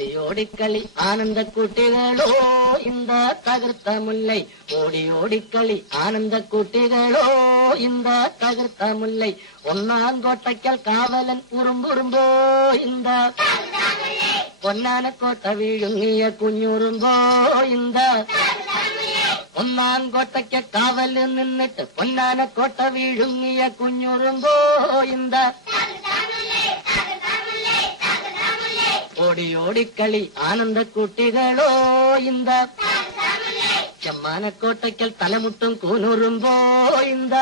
ഓടിയോടിക്കളി ആനന്ദ കുട്ടികളോ ഇന്ത തകർത്ത മുല്ലൈ ഓടിയോടിക്കളി ആനന്ദ കുട്ടികളോ ഇന്ത തകർത്ത മുല്ലൈ ഒന്നാം കോട്ടയ്ക്കൽ കാവലൻ ഉറുമ്പുറുമ്പോ ഇന്ത പൊന്നാനക്കോട്ട വീഴുങ്ങിയ കുഞ്ഞുറുമ്പോ ഇന്ത ഒന്നാം കോട്ടയ്ക്ക് കാവല് നിന്നിട്ട് പൊന്നാനക്കോട്ട വീഴുങ്ങിയ കുഞ്ഞുറുമ്പോ ഇന്ത ഓടിയോടിക്കളി ആനന്ദ കുട്ടികളോ ഇന്ത ചെമ്മാനക്കോട്ടയ്ക്കൽ തലമുട്ടും കൂനുറുമ്പോ ഇന്ത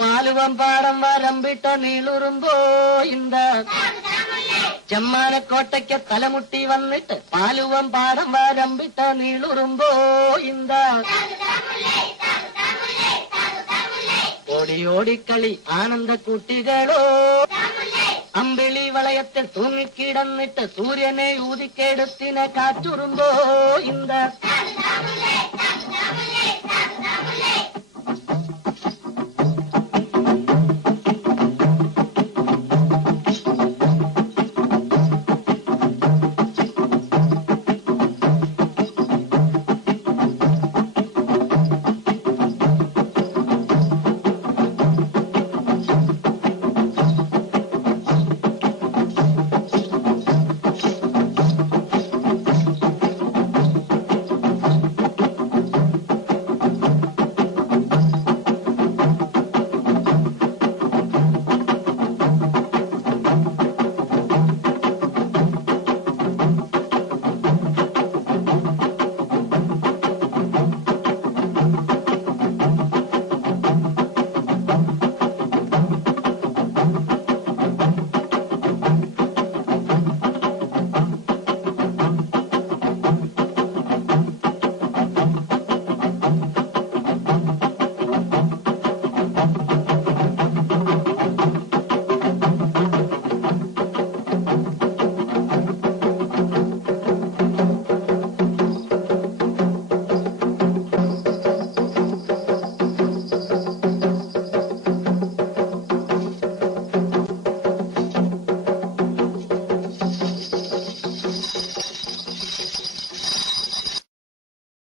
പാലുവം പാടം വരമ്പിട്ട നീളുറുമ്പോ ഇന്ത ചെമ്മാനക്കോട്ടയ്ക്ക് തലമുട്ടി വന്നിട്ട് പാലുവം പാടം വരമ്പിട്ട നീളുറുമ്പോ ഇന്ത ഓടിയോടിക്കളി ആനന്ദ കുട്ടികളോ അമ്പിളി വളയത്തിൽ തൂങ്ങിക്കിടന്നിട്ട് സൂര്യനെ ഊതിക്കെടുത്തിനെ കാറ്റുറുമ്പോ ഇന്ത